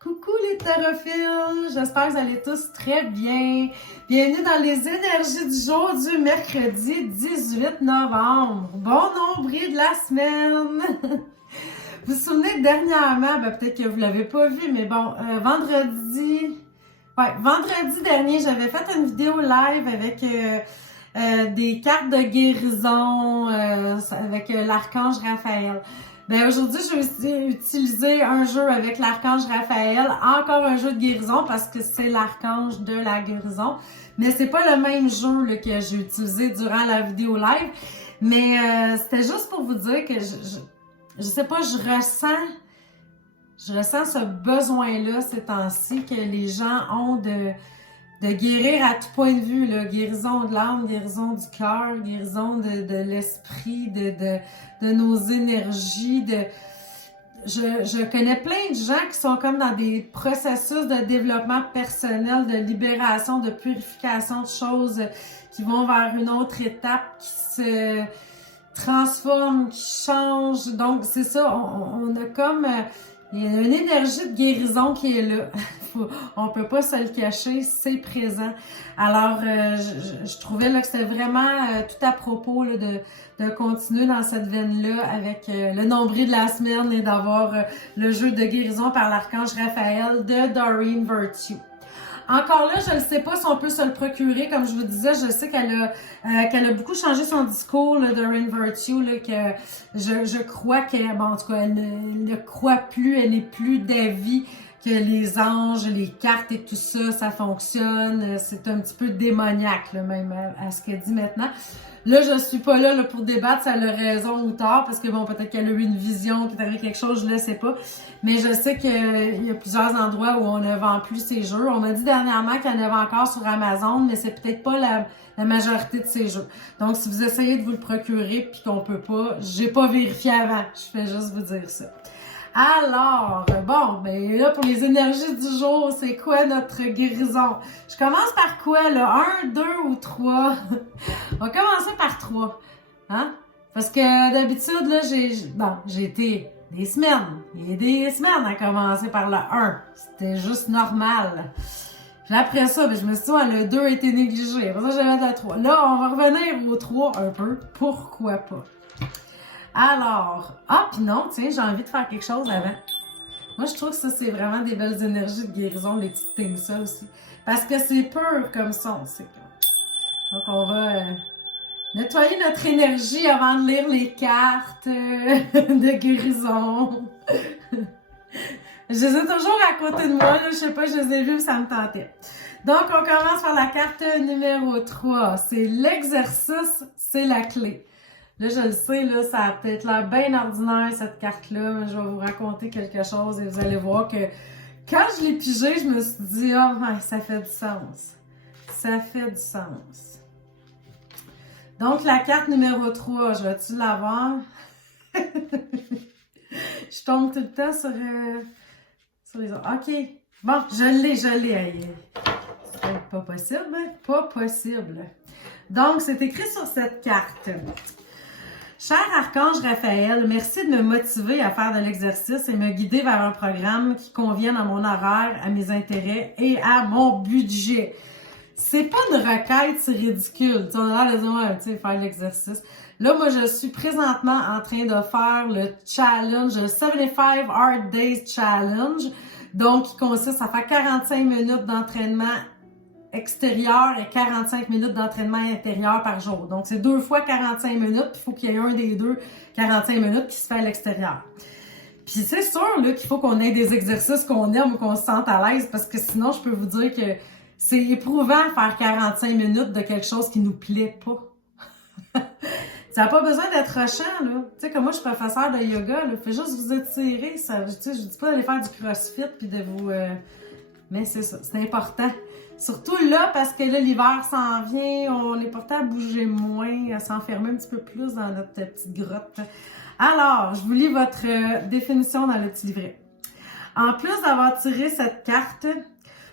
Coucou les tarophiles, j'espère que vous allez tous très bien. Bienvenue dans les énergies du jour du mercredi 18 novembre. Bon nombril de la semaine. Vous vous souvenez dernièrement, peut-être que vous ne l'avez pas vu, mais bon, vendredi dernier, j'avais fait une vidéo live avec des cartes de guérison avec l'archange Raphaël. Aujourd'hui, je vais utiliser un jeu avec l'archange Raphaël, encore un jeu de guérison parce que c'est l'archange de la guérison. Mais c'est pas le même jeu là, que j'ai utilisé durant la vidéo live. Mais c'était juste pour vous dire que je sais pas, je ressens ce besoin-là ces temps-ci que les gens ont de guérir à tout point de vue, là. Guérison de l'âme, guérison du cœur, guérison de l'esprit, de nos énergies. Je connais plein de gens qui sont comme dans des processus de développement personnel, de libération, de purification de choses qui vont vers une autre étape, qui se transforment, qui changent. Donc, c'est ça, on a comme... il y a une énergie de guérison qui est là. On peut pas se le cacher, c'est présent. Alors, je trouvais là, que c'était vraiment tout à propos là, de continuer dans cette veine-là avec le nombril de la semaine et d'avoir le jeu de guérison par l'archange Raphaël de Doreen Virtue. Encore là, je ne sais pas si on peut se le procurer. Comme je vous disais, je sais qu'elle a beaucoup changé son discours, là, Doreen Virtue, là, que je crois qu'elle, bon, en tout cas, elle ne croit plus, elle n'est plus d'avis que les anges, les cartes et tout ça, ça fonctionne. C'est un petit peu démoniaque, là, même, à ce qu'elle dit maintenant. Là, je suis pas là pour débattre si elle a raison ou tort, parce que bon, peut-être qu'elle a eu une vision, qu'il y avait quelque chose, je le sais pas. Mais je sais qu'il y a plusieurs endroits où on ne vend plus ces jeux. On m'a dit dernièrement qu'il y en avait encore sur Amazon, mais c'est peut-être pas la majorité de ces jeux. Donc, si vous essayez de vous le procurer puis qu'on peut pas, j'ai pas vérifié avant. Je fais juste vous dire ça. Alors, bon, là, pour les énergies du jour, c'est quoi notre guérison? Je commence par quoi, là? 1, 2 ou 3? On va commencer par 3. Hein? Parce que d'habitude, là, j'ai été des semaines. Il y a des semaines à commencer par le 1. C'était juste normal. Puis après ça, je me suis dit, le 2 a été négligé. Après ça, j'avais le 3. Là, on va revenir au 3 un peu. Pourquoi pas? Alors, puis non, tiens, j'ai envie de faire quelque chose avant. Moi, je trouve que ça, c'est vraiment des belles énergies de guérison, les petites things, ça aussi. Parce que c'est pur comme son, c'est comme. Donc, on va nettoyer notre énergie avant de lire les cartes de guérison. Je les ai toujours à côté de moi, là, je sais pas, je les ai vues, ça me tentait. Donc, on commence par la carte numéro 3. C'est l'exercice, c'est la clé. Là, je le sais, là, ça a peut-être l'air bien ordinaire, cette carte-là, mais je vais vous raconter quelque chose et vous allez voir que quand je l'ai pigée, je me suis dit, ça fait du sens. Ça fait du sens. Donc, la carte numéro 3, je vais-tu l'avoir? Je tombe tout le temps sur les autres. OK. Bon, je l'ai. C'est pas possible, hein? Pas possible. Donc, c'est écrit sur cette carte. Cher archange Raphaël, merci de me motiver à faire de l'exercice et me guider vers un programme qui convienne à mon horaire, à mes intérêts et à mon budget. C'est pas une requête, c'est ridicule. On a l'air de dire, faire de l'exercice. Là, moi, je suis présentement en train de faire le challenge, le 75 Hard Days Challenge. Donc, qui consiste à faire 45 minutes d'entraînement extérieur et 45 minutes d'entraînement intérieur par jour. Donc, c'est 2 fois 45 minutes, puis il faut qu'il y ait un des deux 45 minutes qui se fait à l'extérieur. Puis c'est sûr là, qu'il faut qu'on ait des exercices qu'on aime ou qu'on se sente à l'aise, parce que sinon, je peux vous dire que c'est éprouvant de faire 45 minutes de quelque chose qui nous plaît pas. Ça n'a pas besoin d'être rushant, là. Tu sais, comme moi, je suis professeur de yoga, là. Faites juste vous étirer. Ça, je dis pas d'aller faire du crossfit puis de vous... Mais c'est ça, c'est important. Surtout là, parce que là, l'hiver s'en vient, on est porté à bouger moins, à s'enfermer un petit peu plus dans notre petite grotte. Alors, je vous lis votre définition dans le petit livret. En plus d'avoir tiré cette carte,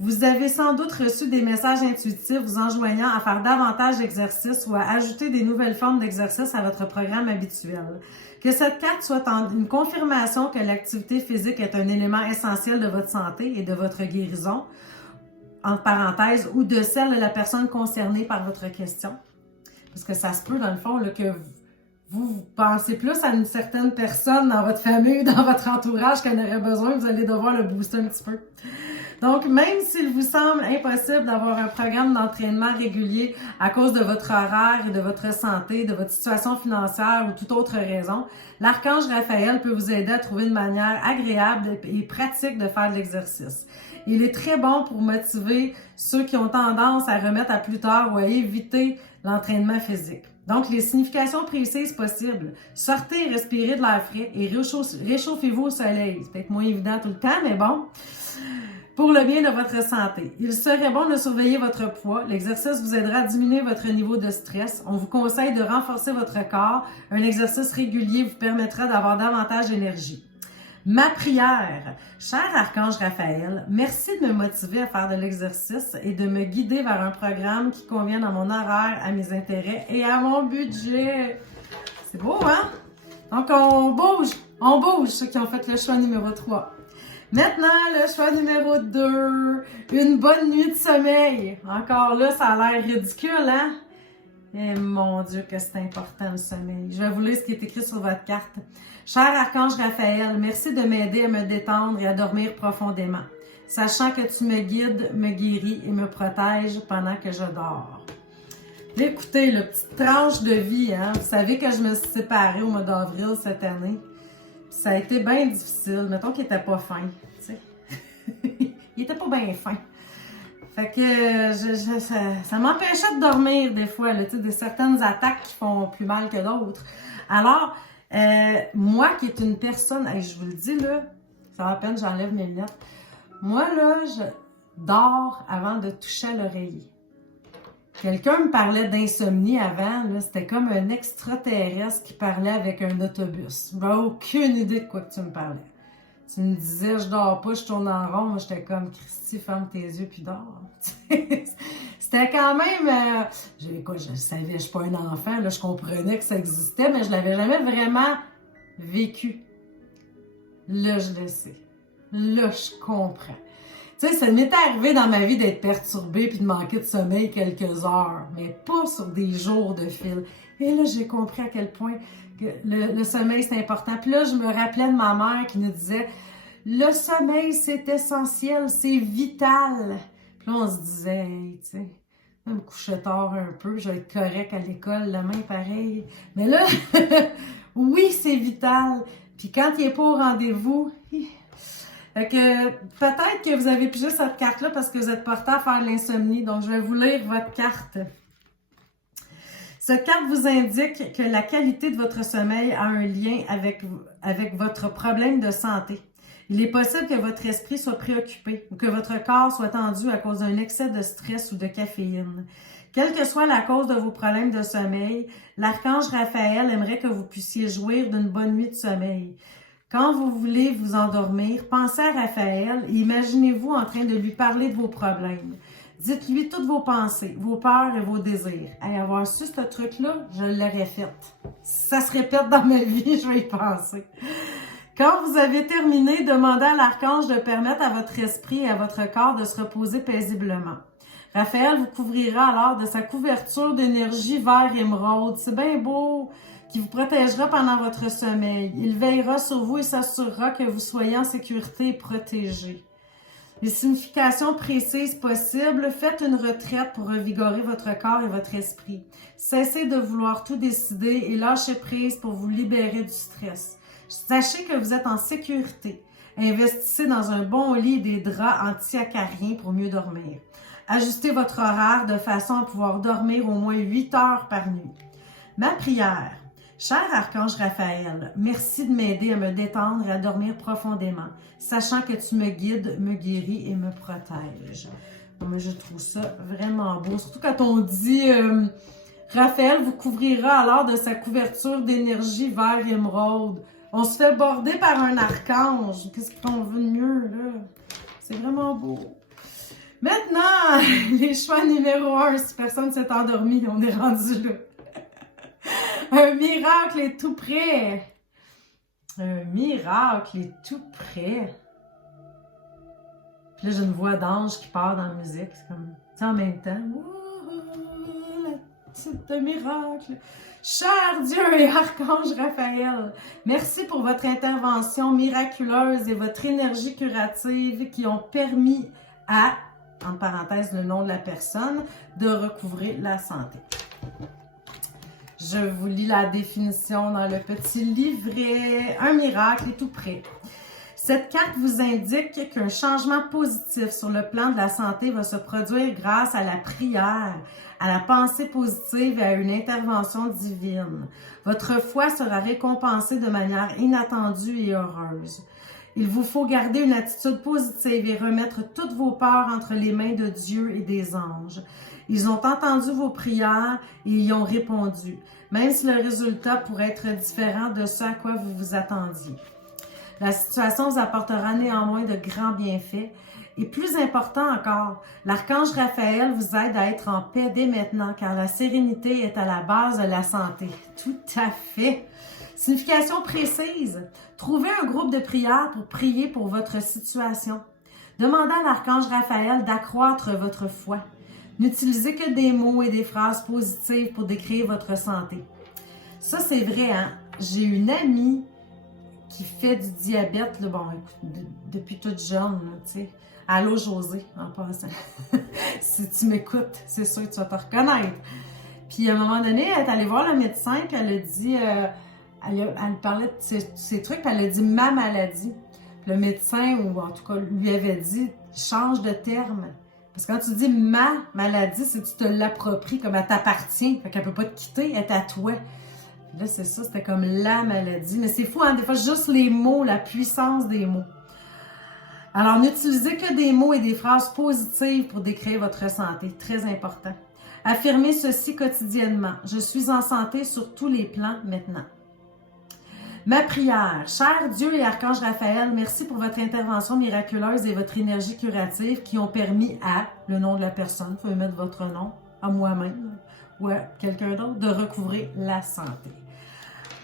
vous avez sans doute reçu des messages intuitifs vous enjoignant à faire davantage d'exercices ou à ajouter des nouvelles formes d'exercices à votre programme habituel. Que cette carte soit une confirmation que l'activité physique est un élément essentiel de votre santé et de votre guérison, entre parenthèses, ou de celle de la personne concernée par votre question. Parce que ça se peut, dans le fond, là, que vous pensez plus à une certaine personne dans votre famille, dans votre entourage qu'elle aurait besoin, vous allez devoir le booster un petit peu. Donc, même s'il vous semble impossible d'avoir un programme d'entraînement régulier à cause de votre horaire et de votre santé, de votre situation financière ou toute autre raison, l'archange Raphaël peut vous aider à trouver une manière agréable et pratique de faire de l'exercice. Il est très bon pour motiver ceux qui ont tendance à remettre à plus tard ou à éviter l'entraînement physique. Donc, les significations précises possibles. Sortez et respirez de l'air frais et réchauffez-vous au soleil. C'est peut-être moins évident tout le temps, mais bon. Pour le bien de votre santé. Il serait bon de surveiller votre poids. L'exercice vous aidera à diminuer votre niveau de stress. On vous conseille de renforcer votre corps. Un exercice régulier vous permettra d'avoir davantage d'énergie. Ma prière. Cher Archange Raphaël, merci de me motiver à faire de l'exercice et de me guider vers un programme qui convienne à mon horaire, à mes intérêts et à mon budget. C'est beau, hein? Donc, on bouge ceux qui ont fait le choix numéro 3. Maintenant, le choix numéro 2, une bonne nuit de sommeil. Encore là, ça a l'air ridicule, hein? Eh mon Dieu, que c'est important le sommeil. Je vais vous lire ce qui est écrit sur votre carte. Cher Archange Raphaël, merci de m'aider à me détendre et à dormir profondément, sachant que tu me guides, me guéris et me protèges pendant que je dors. Écoutez, la petite tranche de vie, hein? Vous savez que je me suis séparée au mois d'avril cette année. Ça a été bien difficile. Mettons qu'il était pas fin, tu sais. Il était pas bien fin. Fait que ça m'empêchait de dormir des fois, là, tu sais, de certaines attaques qui font plus mal que d'autres. Alors, moi qui est une personne, je vous le dis là, ça va à peine j'enlève mes lunettes. Moi là, je dors avant de toucher à l'oreiller. Quelqu'un me parlait d'insomnie avant, là, c'était comme un extraterrestre qui parlait avec un autobus. J'avais aucune idée de quoi que tu me parlais. Tu me disais, je dors pas, je tourne en rond. Moi, j'étais comme, Christy, ferme tes yeux puis dors. C'était quand même, je savais, je suis pas un enfant, là, je comprenais que ça existait, mais je l'avais jamais vraiment vécu. Là, je le sais. Là, je comprends. Tu sais, ça m'est arrivé dans ma vie d'être perturbée puis de manquer de sommeil quelques heures, mais pas sur des jours de fil. Et là, j'ai compris à quel point que le sommeil, c'est important. Puis là, je me rappelais de ma mère qui nous disait « Le sommeil, c'est essentiel, c'est vital. » Puis là, on se disait hey, « tu sais, je vais me coucher tard un peu, je vais être correct à l'école, demain, pareil. » Mais là, oui, c'est vital. Puis quand il n'est pas au rendez-vous... Fait que peut-être que vous avez pigé cette carte-là parce que vous êtes porté à faire de l'insomnie. Donc, je vais vous lire votre carte. Cette carte vous indique que la qualité de votre sommeil a un lien avec votre problème de santé. Il est possible que votre esprit soit préoccupé ou que votre corps soit tendu à cause d'un excès de stress ou de caféine. Quelle que soit la cause de vos problèmes de sommeil, l'archange Raphaël aimerait que vous puissiez jouir d'une bonne nuit de sommeil. Quand vous voulez vous endormir, pensez à Raphaël et imaginez-vous en train de lui parler de vos problèmes. Dites-lui toutes vos pensées, vos peurs et vos désirs. Hey, avoir su ce truc-là, je l'aurais fait. Si ça se répète dans ma vie, je vais y penser. Quand vous avez terminé, demandez à l'archange de permettre à votre esprit et à votre corps de se reposer paisiblement. Raphaël vous couvrira alors de sa couverture d'énergie vert émeraude. C'est bien beau! Qui vous protégera pendant votre sommeil. Il veillera sur vous et s'assurera que vous soyez en sécurité et protégé. Les significations précises possibles, faites une retraite pour revigorer votre corps et votre esprit. Cessez de vouloir tout décider et lâchez prise pour vous libérer du stress. Sachez que vous êtes en sécurité. Investissez dans un bon lit et des draps anti-acariens pour mieux dormir. Ajustez votre horaire de façon à pouvoir dormir au moins 8 heures par nuit. Ma prière. Cher Archange Raphaël, merci de m'aider à me détendre et à dormir profondément, sachant que tu me guides, me guéris et me protèges. Bon, mais je trouve ça vraiment beau, surtout quand on dit Raphaël vous couvrira alors de sa couverture d'énergie vert émeraude. On se fait border par un archange. Qu'est-ce qu'on veut de mieux, là? C'est vraiment beau. Maintenant, les choix numéro 1, si personne s'est endormi, on est rendu là. Un miracle est tout près. Un miracle est tout près. Puis là, j'ai une voix d'ange qui part dans la musique. C'est comme, tu sais, en même temps. C'est un miracle. Cher Dieu et Archange Raphaël, merci pour votre intervention miraculeuse et votre énergie curative qui ont permis à, en parenthèse le nom de la personne, de recouvrer la santé. Je vous lis la définition dans le petit livret. Un miracle est tout près. Cette carte vous indique qu'un changement positif sur le plan de la santé va se produire grâce à la prière, à la pensée positive et à une intervention divine. Votre foi sera récompensée de manière inattendue et heureuse. Il vous faut garder une attitude positive et remettre toutes vos peurs entre les mains de Dieu et des anges. Ils ont entendu vos prières et y ont répondu, même si le résultat pourrait être différent de ce à quoi vous vous attendiez. La situation vous apportera néanmoins de grands bienfaits. Et plus important encore, l'archange Raphaël vous aide à être en paix dès maintenant, car la sérénité est à la base de la santé. Tout à fait. Signification précise. Trouvez un groupe de prière pour prier pour votre situation. Demandez à l'archange Raphaël d'accroître votre foi. N'utilisez que des mots et des phrases positives pour décrire votre santé. Ça, c'est vrai, hein? J'ai une amie qui fait du diabète, là, bon, depuis toute jeune, tu sais. Allô, José, en passant. Si tu m'écoutes, c'est sûr que tu vas te reconnaître. Puis, à un moment donné, elle est allée voir le médecin, puis elle a dit, elle parlait de ces trucs, puis elle a dit « ma maladie ». Le médecin, ou en tout cas, lui avait dit « change de terme ». Parce que quand tu dis « ma maladie », c'est que tu te l'appropries comme elle t'appartient, fait qu'elle peut pas te quitter, elle est à toi. Là, c'est ça, c'était comme la maladie. Mais c'est fou, hein, des fois, juste les mots, la puissance des mots. Alors, n'utilisez que des mots et des phrases positives pour décrire votre santé. Très important. Affirmez ceci quotidiennement. Je suis en santé sur tous les plans maintenant. Ma prière. Cher Dieu et Archange Raphaël, merci pour votre intervention miraculeuse et votre énergie curative qui ont permis à, le nom de la personne, vous pouvez mettre votre nom, à moi-même ou à quelqu'un d'autre, de recouvrer la santé.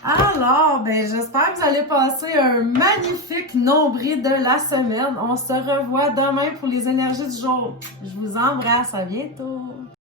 Alors, ben j'espère que vous allez passer un magnifique nombril de la semaine. On se revoit demain pour les énergies du jour. Je vous embrasse, à bientôt!